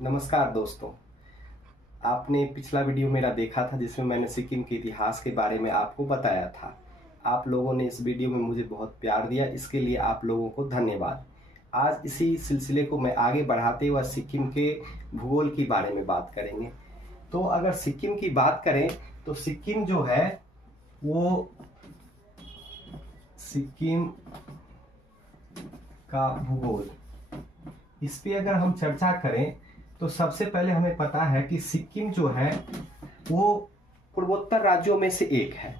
नमस्कार दोस्तों। आपने पिछला वीडियो मेरा देखा था जिसमें मैंने सिक्किम के इतिहास के बारे में आपको बताया था। आप लोगों ने इस वीडियो में मुझे बहुत प्यार दिया, इसके लिए आप लोगों को धन्यवाद। आज इसी सिलसिले को मैं आगे बढ़ाते हुए सिक्किम के भूगोल के बारे में बात करेंगे। तो अगर सिक्किम की बात करें तो सिक्किम जो है वो सिक्किम का भूगोल, इस पे अगर हम चर्चा करें तो सबसे पहले हमें पता है कि सिक्किम जो है वो पूर्वोत्तर राज्यों में से एक है।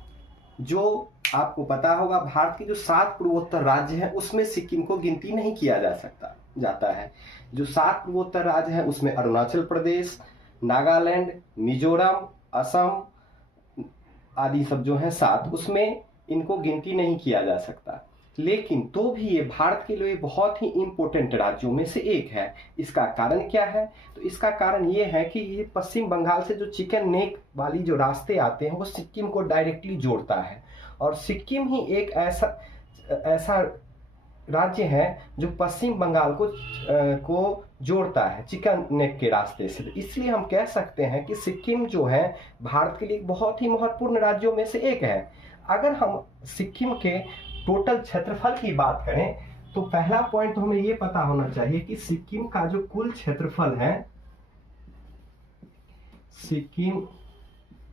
जो आपको पता होगा, भारत के जो 7 पूर्वोत्तर राज्य हैं उसमें सिक्किम को गिनती नहीं किया जाता है। जो 7 पूर्वोत्तर राज्य हैं उसमें अरुणाचल प्रदेश, नागालैंड, मिजोरम, असम आदि सब जो हैं 7, उसमें इनको गिनती नहीं किया जा सकता। लेकिन तो भी ये भारत के लिए बहुत ही इंपॉर्टेंट राज्यों में से एक है। इसका कारण क्या है? तो इसका कारण ये है कि ये पश्चिम बंगाल से जो चिकन नेक वाली जो रास्ते आते हैं वो सिक्किम को डायरेक्टली जोड़ता है। और सिक्किम ही एक ऐसा राज्य है जो पश्चिम बंगाल को जोड़ता है चिकन नेक के रास्ते से। इसलिए हम कह सकते हैं कि सिक्किम जो है भारत के लिए बहुत ही महत्वपूर्ण राज्यों में से एक है। अगर हम सिक्किम के टोटल क्षेत्रफल की बात करें तो पहला पॉइंट तो हमें यह पता होना चाहिए कि सिक्किम का जो कुल क्षेत्रफल है, सिक्किम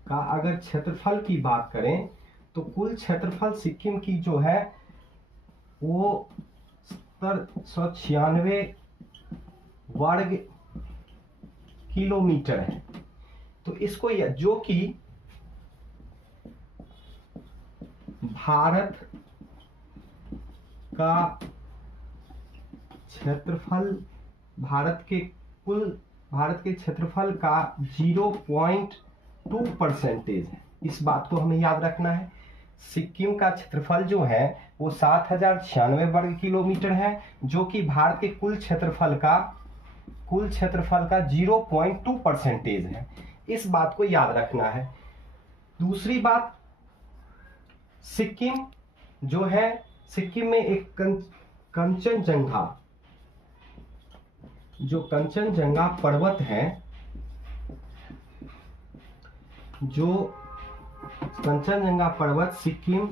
का अगर क्षेत्रफल की बात करें तो कुल क्षेत्रफल सिक्किम की जो है वो 1796 वर्ग किलोमीटर है। तो इसको जो कि भारत का क्षेत्रफल, भारत के क्षेत्रफल का 0.2% है। इस बात को हमें याद रखना है। सिक्किम का क्षेत्रफल जो है वो 7096 वर्ग किलोमीटर है, जो कि भारत के कुल क्षेत्रफल का 0.2% है। इस बात को याद रखना है। दूसरी बात, सिक्किम जो है, सिक्किम में एक कंचनजंगा पर्वत है, जो कंचनजंगा पर्वत सिक्किम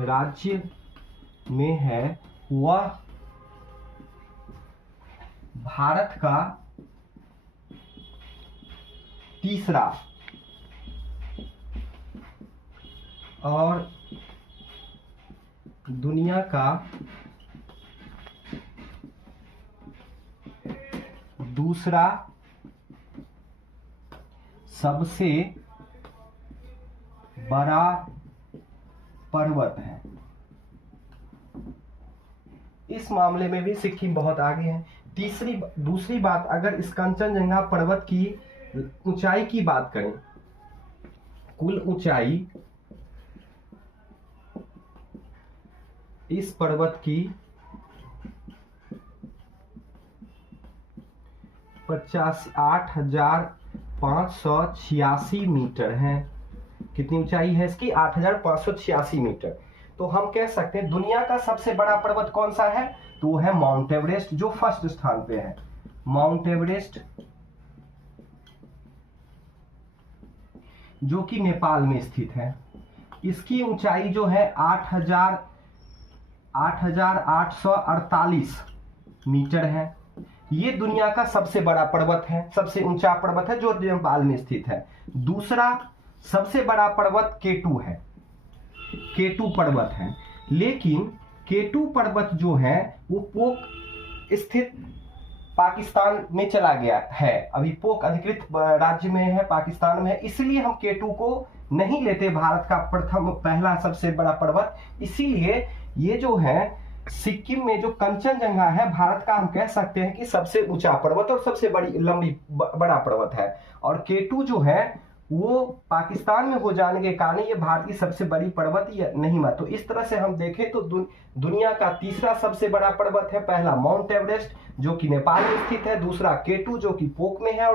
राज्य में है। वह भारत का तीसरा और दुनिया का दूसरा सबसे बड़ा पर्वत है। इस मामले में भी सिक्किम बहुत आगे है। दूसरी बात, अगर इस कंचनजंगा पर्वत की ऊंचाई की बात करें, कुल ऊंचाई इस पर्वत की 8586 मीटर है। कितनी ऊंचाई है इसकी? 8586 मीटर। तो हम कह सकते हैं दुनिया का सबसे बड़ा पर्वत कौन सा है? तो वो है माउंट एवरेस्ट, जो फर्स्ट स्थान पे है। माउंट एवरेस्ट जो कि नेपाल में स्थित है। इसकी ऊंचाई जो है 8848 मीटर है। ये दुनिया का सबसे बड़ा पर्वत है, सबसे ऊंचा पर्वत है जो नेपाल में स्थित है। दूसरा सबसे बड़ा पर्वत केटू है, केटू पर्वत है। लेकिन केटू पर्वत जो है वो पोक स्थित पाकिस्तान में चला गया है। अभी पोक अधिकृत राज्य में है, पाकिस्तान में है। इसलिए हम केटू को नहीं लेते भारत का पहला सबसे बड़ा पर्वत। इसीलिए ये जो है सिक्किम में जो कंचनजंगा है, भारत का हम कह सकते हैं कि सबसे ऊंचा पर्वत और सबसे बड़ा पर्वत है। और केटू जो है वो पाकिस्तान में हो जाने के कारण ये भारत की सबसे बड़ी पर्वत नहीं है। तो इस तरह से हम देखें तो दुनिया का तीसरा सबसे बड़ा पर्वत है, पहला माउंट एवरेस्ट जो कि नेपाल में स्थित है, दूसरा केटू जो कि पोक में है,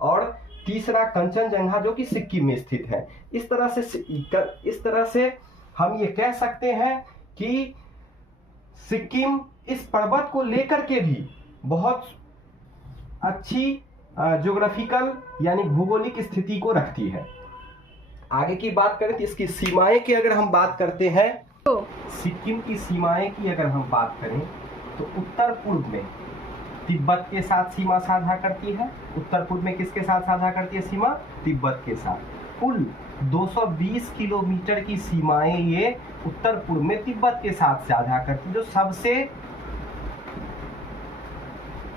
और तीसरा कंचनजंगा जो कि सिक्किम में स्थित है। इस तरह से हम ये कह सकते हैं कि सिक्किम इस पर्वत को लेकर के भी बहुत अच्छी ज्योग्राफिकल यानी भौगोलिक स्थिति को रखती है। आगे की बात करें तो इसकी सीमाएं की अगर हम बात करते हैं, सिक्किम की सीमाएं की अगर हम बात करें तो उत्तर पूर्व में तिब्बत के साथ सीमा साझा करती है। उत्तर पूर्व में किसके साथ साझा करती है सीमा? तिब्बत के साथ। कुल 220 किलोमीटर की सीमाएं ये उत्तर पूर्व में तिब्बत के साथ साझा करती है, जो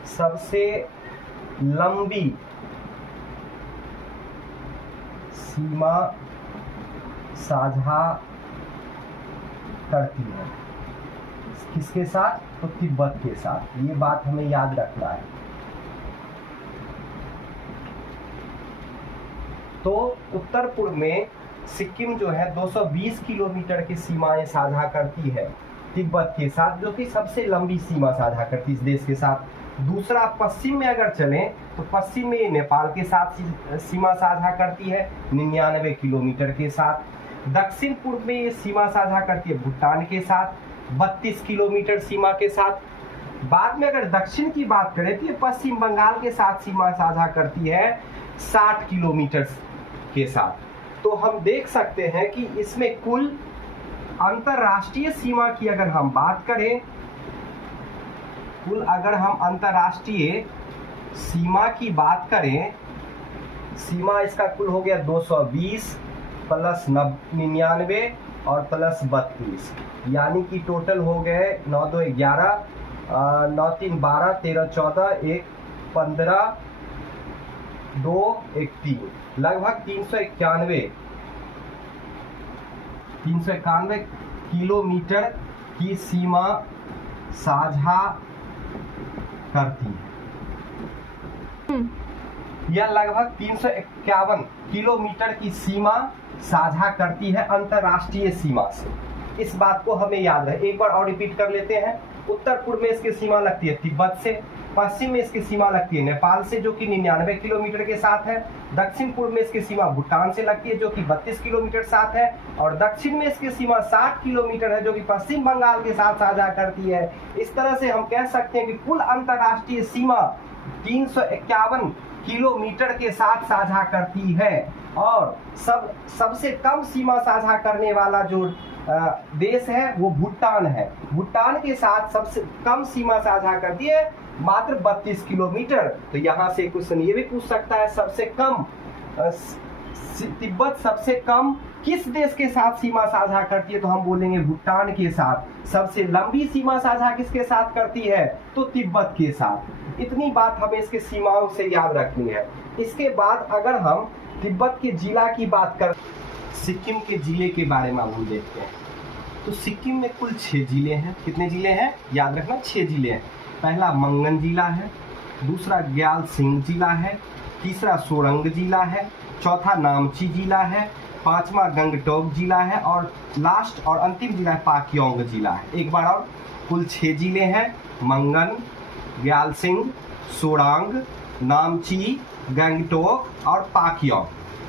सबसे लंबी सीमा साझा करती है। किसके साथ? तो तिब्बत के साथ। ये बात हमें याद रखना है। तो उत्तर पूर्व में सिक्किम जो है 220 किलोमीटर की सीमाएं साझा करती है तिब्बत के साथ, जो कि सबसे लंबी सीमा साझा करती है इस देश के साथ। दूसरा, पश्चिम में अगर चलें तो पश्चिम में नेपाल के साथ सीमा साझा करती है 99 किलोमीटर के साथ। दक्षिण पूर्व में ये सीमा साझा करती है भूटान के साथ 32 किलोमीटर सीमा के साथ। बाद में अगर दक्षिण की बात करें तो ये पश्चिम बंगाल के साथ सीमा साझा करती है 60 किलोमीटर के साथ। तो हम देख सकते हैं कि इसमें कुल अंतरराष्ट्रीय सीमा की अगर हम बात करें, अगर हम अंतरराष्ट्रीय सीमा की बात करें, सीमा इसका कुल हो गया 220 प्लस 99 और प्लस 32, यानी कि टोटल हो गए 9 2 11 9 3 12 13 14 1 15 2 1 3, लगभग 391 किलोमीटर की सीमा साझा करती है। यह लगभग 351 किलोमीटर की सीमा साझा करती है अंतरराष्ट्रीय सीमा से। इस बात को हमें याद है। एक बार और रिपीट कर लेते हैं। उत्तर पूर्व में इसकी सीमा लगती है तिब्बत से, पश्चिम में इसकी सीमा लगती है नेपाल से जो कि 99 किलोमीटर के साथ है। दक्षिण पूर्व में इसकी सीमा भूटान से लगती है जो कि 32 किलोमीटर साथ है, और दक्षिण में इसकी सीमा 60 किलोमीटर है जो कि पश्चिम बंगाल के साथ साझा करती है। इस तरह से हम कह सकते हैं कि कुल अंतरराष्ट्रीय सीमा 351 किलोमीटर के साथ साझा करती है। और सबसे कम सीमा साझा करने वाला जो देश है वो भूटान है। भूटान के साथ सबसे कम सीमा साझा करती है मात्र 32 किलोमीटर। तो यहाँ से क्वेश्चन ये भी पूछ सकता है, सबसे कम तिब्बत सबसे कम किस देश के साथ सीमा साझा करती है? तो हम बोलेंगे भूटान के साथ। सबसे लंबी सीमा साझा किसके साथ करती है? तो तिब्बत के साथ। इतनी बात हमें इसके सीमाओं से याद रखनी है। इसके बाद अगर हम तिब्बत के जिला की बात कर, सिक्किम के जिले के बारे में हम देखते हैं। तो सिक्किम में कुल 6 जिले हैं। कितने जिले हैं? याद रखना, 6 जिले हैं। पहला मंगन जिला है, दूसरा ग्यालसिंग जिला है, तीसरा सोरंग जिला है, चौथा नामची जिला है, पांचवा गंगटोक जिला है, और लास्ट और अंतिम जिला है पाक्योंग जिला है। एक बार और, कुल 6 जिले हैं। मंगन, ग्यालसिंग, सोरांग, नामची, गंगटोक और पाक्योंग।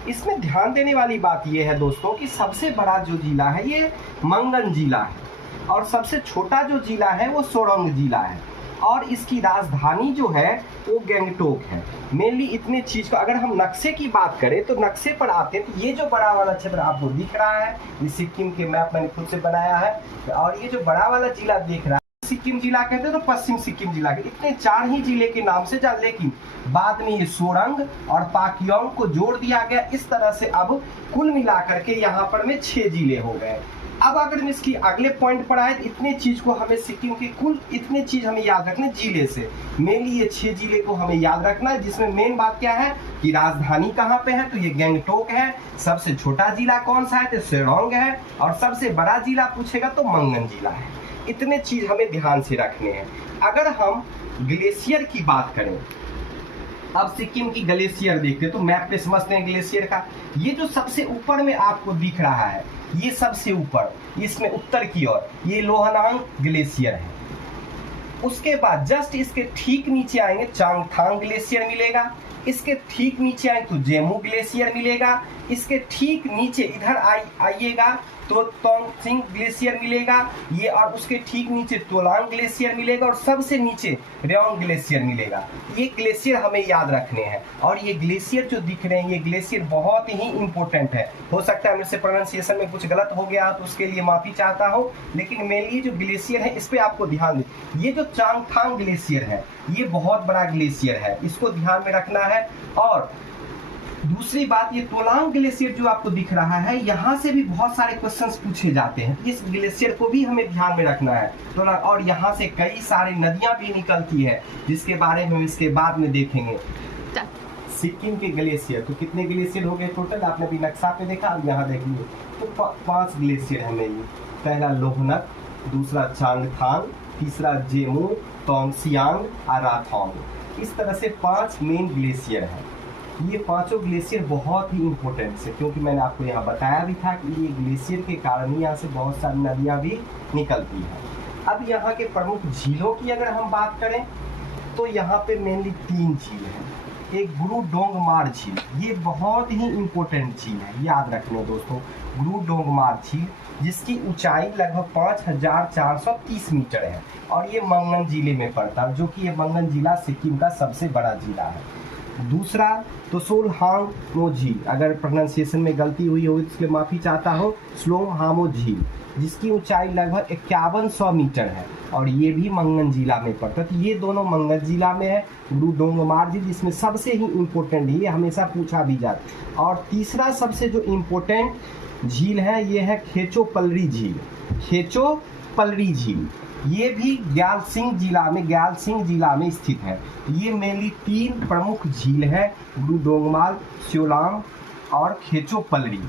इसमें ध्यान देने वाली बात यह है दोस्तों कि सबसे बड़ा जो जिला है ये मंगन जिला है, और सबसे छोटा जो जिला है वो सोरंग जिला है, और इसकी राजधानी जो है वो गंगटोक है। मेनली इतने चीज का अगर हम नक्शे की बात करें तो नक्शे पर आते हैं तो ये जो बड़ा वाला क्षेत्र आपको दिख रहा है, ये सिक्किम के मैप मैंने खुद से बनाया है, और ये जो बड़ा वाला जिला दिख रहा है सिक्किम जिला कहते हैं, तो पश्चिम सिक्किम जिला के इतने 4 ही जिले के नाम से जान, लेकिन बाद में ये सोरंग और पाक्योंग को जोड़ दिया गया। इस तरह से अब कुल मिलाकर के यहाँ पर में 6 जिले हो गए। अब अगर हम इसकी अगले पॉइंट पर आए तो इतने चीज को हमें सिक्किम के कुल इतने चीज हमें याद रखना जिले से। मेनली ये 6 जिले को हमें याद रखना है, जिसमें मेन बात क्या है कि राजधानी कहाँ पे है, तो ये गंगटोक है। सबसे छोटा जिला कौन सा है, तो सोरंग है, और सबसे बड़ा जिला पूछेगा तो मंगन जिला है। इतने चीज हमें ध्यान से रखने हैं। अगर हम ग्लेशियर की बात करें, अब सिक्किम की ग्लेशियर देखते हैं तो मैप पे समझते हैं ग्लेशियर का। ये जो सबसे ऊपर में आपको दिख रहा है, ये सबसे ऊपर, इसमें उत्तर की ओर ये लोहनांग ग्लेशियर है। उसके बाद जस्ट इसके ठीक नीचे आएंगे चांगथांग ग्लेशियर मिलेगा, इसके ठीक नीचे आएंगे तो जेमू ग्लेशियर मिलेगा, इसके ठीक नीचे इधर आइएगा तो तोंगसिंग ग्लेशियर मिलेगा ये, और उसके ठीक नीचे तोलांग ग्लेशियर मिलेगा, और सबसे नीचे रेओंग ग्लेशियर मिलेगा। ये ग्लेशियर हमें याद रखने हैं, और ये ग्लेशियर जो दिख रहे हैं ये ग्लेशियर बहुत ही इंपॉर्टेंट है। हो सकता है मेरे से प्रोनाउंसिएशन में कुछ गलत हो गया तो उसके लिए माफी चाहता हूँ, लेकिन मेनली जो ग्लेशियर है इस पे आपको ध्यान दें। ये जो चांगथांग ग्लेशियर है ये बहुत बड़ा ग्लेशियर है, इसको ध्यान में रखना है। और दूसरी बात, ये तोलांग ग्लेशियर जो आपको दिख रहा है यहाँ से भी बहुत सारे क्वेश्चंस पूछे जाते हैं, इस ग्लेशियर को भी हमें ध्यान में रखना है। तोलांग, और यहाँ से कई सारी नदियां भी निकलती है जिसके बारे में हम इसके बाद में देखेंगे। सिक्किम के ग्लेशियर, तो कितने ग्लेशियर हो गए टोटल, आपने भी नक्शा पे देखा, अब यहाँ देख लीजिए। तो 5 ग्लेशियर है मेरी, पहला लोहनक, दूसरा चांगथांग, तीसरा जेमू, तोंगसियांग और राथोंग। इस तरह से 5 मेन ग्लेशियर हैं। ये पांचों ग्लेशियर बहुत ही इंपॉर्टेंट है, क्योंकि मैंने आपको यहाँ बताया भी था कि ये ग्लेशियर के कारण ही यहाँ से बहुत सारी नदियाँ भी निकलती हैं। अब यहाँ के प्रमुख झीलों की अगर हम बात करें तो यहाँ पे मेनली 3 झील हैं। एक गुरु डोंगमार झील, ये बहुत ही इंपॉर्टेंट झील है, याद रखना दोस्तों। गुरु डोंगमार झील जिसकी ऊंचाई लगभग 5430 मीटर है, और ये मंगन जिले में पड़ता है, जो कि ये मंगन जिला सिक्किम का सबसे बड़ा जिला है। दूसरा तो सोलहांगमो झील, अगर प्रोनाउंसिएशन में गलती हुई होगी तो इसके माफ़ी चाहता हूँ, स्लोंगहामो झील जिसकी ऊंचाई लगभग 5100 मीटर है, और ये भी मंगन जिला में पड़ता है। तो ये दोनों मंगन जिला में है। गुरु डोंगमार झील जिसमें सबसे ही इम्पोर्टेंट है, ये हमेशा पूछा भी जाता है। और तीसरा सबसे जो इम्पोर्टेंट झील है ये है खेचोपल्ली झील। खेचोपल्ली झील ये भी ग्यालसिंग जिला में स्थित है। ये मेनली 3 प्रमुख झील है, गुरु डोंगमार, सोलांग और खेचोपल्ली।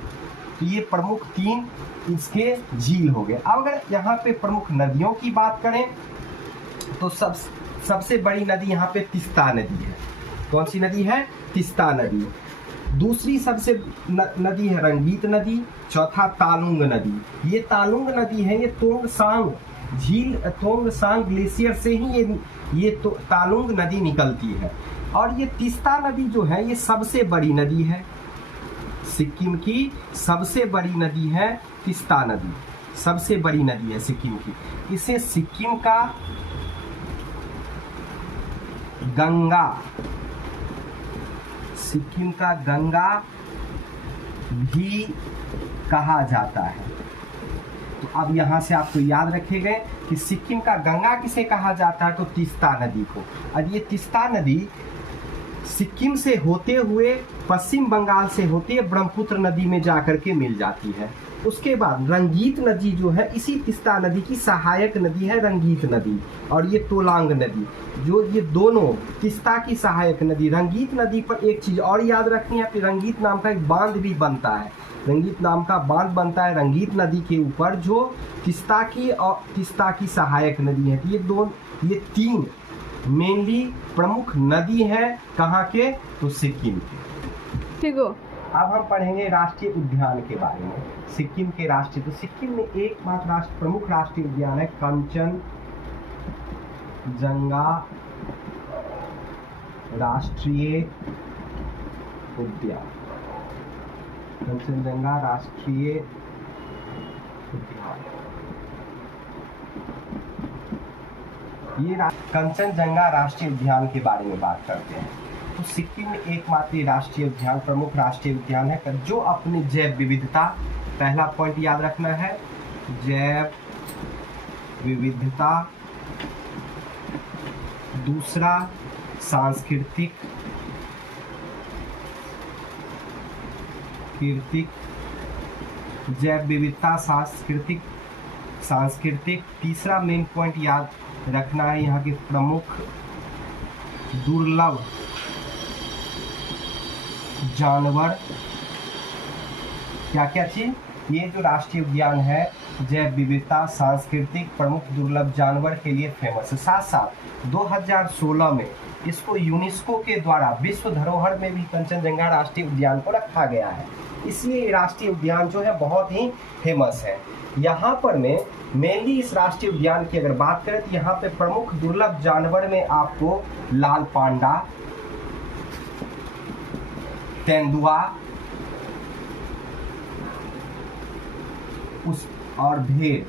तो ये प्रमुख 3 इसके झील हो गए। अब अगर यहाँ पे प्रमुख नदियों की बात करें तो सबसे बड़ी नदी यहाँ पे तीस्ता नदी है। कौन सी नदी है? तीस्ता नदी। दूसरी सबसे नदी है रंगीत नदी। चौथा तालुंग नदी। ये तालुंग नदी है, ये तोंगसांग झील, तोंगसांग ग्लेशियर से ही ये तो तालुंग नदी निकलती है। और ये तीस्ता नदी जो है ये सबसे बड़ी नदी है, सिक्किम की सबसे बड़ी नदी है तीस्ता नदी, सबसे बड़ी नदी है सिक्किम की। इसे सिक्किम का गंगा भी कहा जाता है। तो अब यहाँ से आपको याद रखेंगे कि सिक्किम का गंगा किसे कहा जाता है, तो तीस्ता नदी को। और ये तीस्ता नदी सिक्किम से होते हुए पश्चिम बंगाल से होते हुए ब्रह्मपुत्र नदी में जाकर के मिल जाती है। उसके बाद रंगीत नदी जो है इसी तीस्ता नदी की सहायक नदी है, रंगीत नदी। और ये तोलांग नदी, जो ये दोनों तीस्ता की सहायक नदी। रंगीत नदी पर एक चीज और याद रखनी है कि रंगीत नाम का एक बांध भी बनता है, रंगीत नाम का बांध बनता है रंगीत नदी के ऊपर, जो तीस्ता की और तीस्ता की सहायक नदी है। ये 3 मेनली प्रमुख नदी है कहाँ के, तो सिक्किम के। ठीक हो। अब हम पढ़ेंगे राष्ट्रीय उद्यान के बारे में। सिक्किम के राष्ट्रीय, तो सिक्किम में एकमात्र प्रमुख राष्ट्रीय उद्यान है कंचनजंगा राष्ट्रीय उद्यान। कंचनजंगा राष्ट्रीय उद्यान, ये कंचनजंगा राष्ट्रीय उद्यान के बारे में बात करते हैं। तो सिक्किम में एकमात्र राष्ट्रीय उद्यान, प्रमुख राष्ट्रीय उद्यान है जो अपनी जैव विविधता, पहला पॉइंट याद रखना है, जैव विविधता। दूसरा सांस्कृतिक जैव विविधता, सांस्कृतिक। तीसरा मेन पॉइंट याद रखना है यहाँ के प्रमुख दुर्लभ जानवर। क्या क्या चीज? ये जो राष्ट्रीय उद्यान है जैव विविधता, सांस्कृतिक, प्रमुख दुर्लभ जानवर के लिए फेमस है। साथ साथ 2016 में इसको यूनेस्को के द्वारा विश्व धरोहर में भी कंचनजंगा राष्ट्रीय उद्यान को रखा गया है। इसलिए राष्ट्रीय उद्यान जो है बहुत ही फेमस है। यहाँ पर में मेनली इस राष्ट्रीय उद्यान की अगर बात करें तो यहाँ पे प्रमुख दुर्लभ जानवर में आपको लाल पांडा, तेंदुआ, उस और भेड़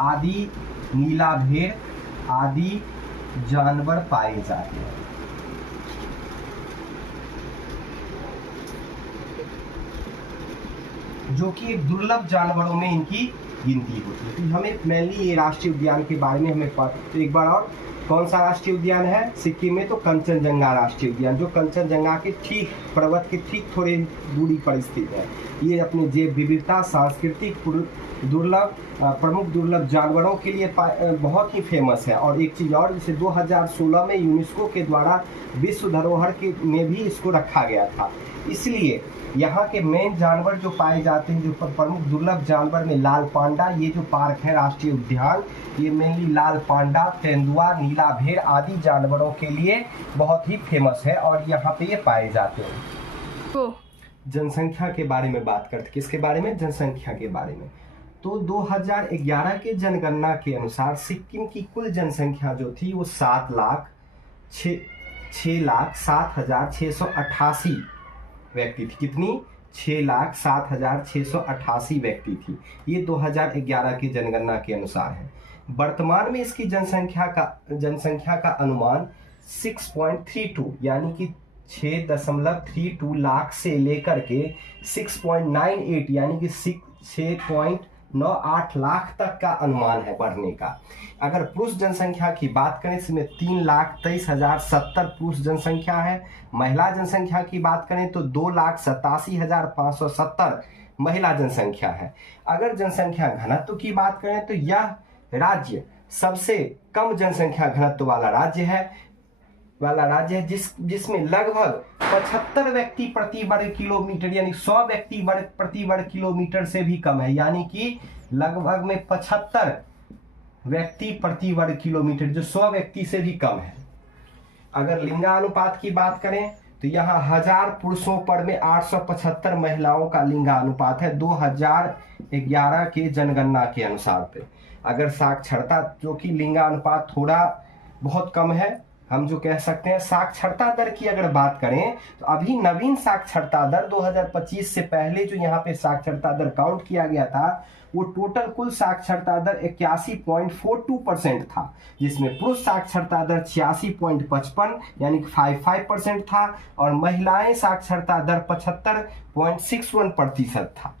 आदि, नीला भेड़ आदि जानवर पाए जाते हैं। जो कि एक दुर्लभ जानवरों में इनकी गिनती होती है। तो हमें मेनली ये राष्ट्रीय उद्यान के बारे में हमें तो एक बार और, कौन सा राष्ट्रीय उद्यान है सिक्किम में? तो कंचनजंगा राष्ट्रीय उद्यान, जो कंचनजंगा के ठीक पर्वत के ठीक थोड़ी दूरी पर स्थित है। ये अपने जैव विविधता, सांस्कृतिक दुर्लभ प्रमुख दुर्लभ जानवरों के लिए बहुत ही फेमस है। और एक चीज़ और, जैसे 2016 में यूनेस्को के द्वारा विश्व धरोहर के में भी इसको रखा गया था। इसलिए यहाँ के मेन जानवर जो पाए जाते हैं, जो प्रमुख दुर्लभ जानवर में लाल पांडा, ये जो पार्क है राष्ट्रीय उद्यान, ये मेनली लाल पांडा, तेंदुआ, नीला भेड़ आदि जानवरों के लिए बहुत ही फेमस है और यहाँ पे ये पाए जाते हैं। जनसंख्या के बारे में बात करते, किसके बारे में? जनसंख्या के बारे में। तो 2011 के जनगणना के अनुसार सिक्किम की कुल जनसंख्या जो थी वो 6,07,688 व्यक्ति थी। कितनी? 6,07,688 व्यक्ति थी। ये 2011 की जनगणना के अनुसार है। वर्तमान में इसकी जनसंख्या का अनुमान 6.32 यानी कि 6.32 लाख से लेकर के 6.98 यानी कि 6.98 लाख तक का अनुमान है बढ़ने का। अगर पुरुष जनसंख्या की बात करें, इसमें 3,23,070 पुरुष जनसंख्या है। महिला जनसंख्या की बात करें तो 2,87,570 महिला जनसंख्या है। अगर जनसंख्या घनत्व की बात करें तो यह राज्य सबसे कम जनसंख्या घनत्व वाला राज्य है जिसमें लगभग 75 व्यक्ति प्रति वर्ग किलोमीटर यानी 100 व्यक्ति प्रति वर्ग किलोमीटर से भी कम है। यानी कि लगभग में 75 व्यक्ति प्रति वर्ग किलोमीटर, जो 100 व्यक्ति से भी कम है। अगर लिंगानुपात की बात करें तो यहाँ 1000 पुरुषों पर में 875 महिलाओं का लिंगानुपात है 2011 के जनगणना के अनुसार पे। अगर साक्षरता, जो कि लिंगानुपात थोड़ा बहुत कम है, हम जो कह सकते हैं साक्षरता दर की अगर बात करें तो अभी नवीन साक्षरता दर 2025 से पहले जो यहाँ पे साक्षरता दर काउंट किया गया था, वो टोटल कुल साक्षरता दर 81.42% था, जिसमें पुरुष साक्षरता दर 86.55 यानी कि 55% था और महिलाएं साक्षरता दर 75.61% था।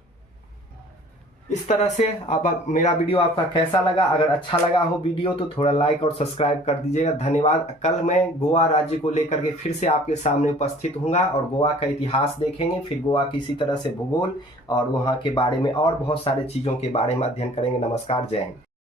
इस तरह से अब मेरा वीडियो आपका कैसा लगा? अगर अच्छा लगा हो वीडियो तो थोड़ा लाइक और सब्सक्राइब कर दीजिएगा। धन्यवाद। कल मैं गोवा राज्य को लेकर के फिर से आपके सामने उपस्थित हूँगा और गोवा का इतिहास देखेंगे, फिर गोवा की इसी तरह से भूगोल और वहाँ के बारे में और बहुत सारे चीज़ों के बारे में अध्ययन करेंगे। नमस्कार, जय हिंद।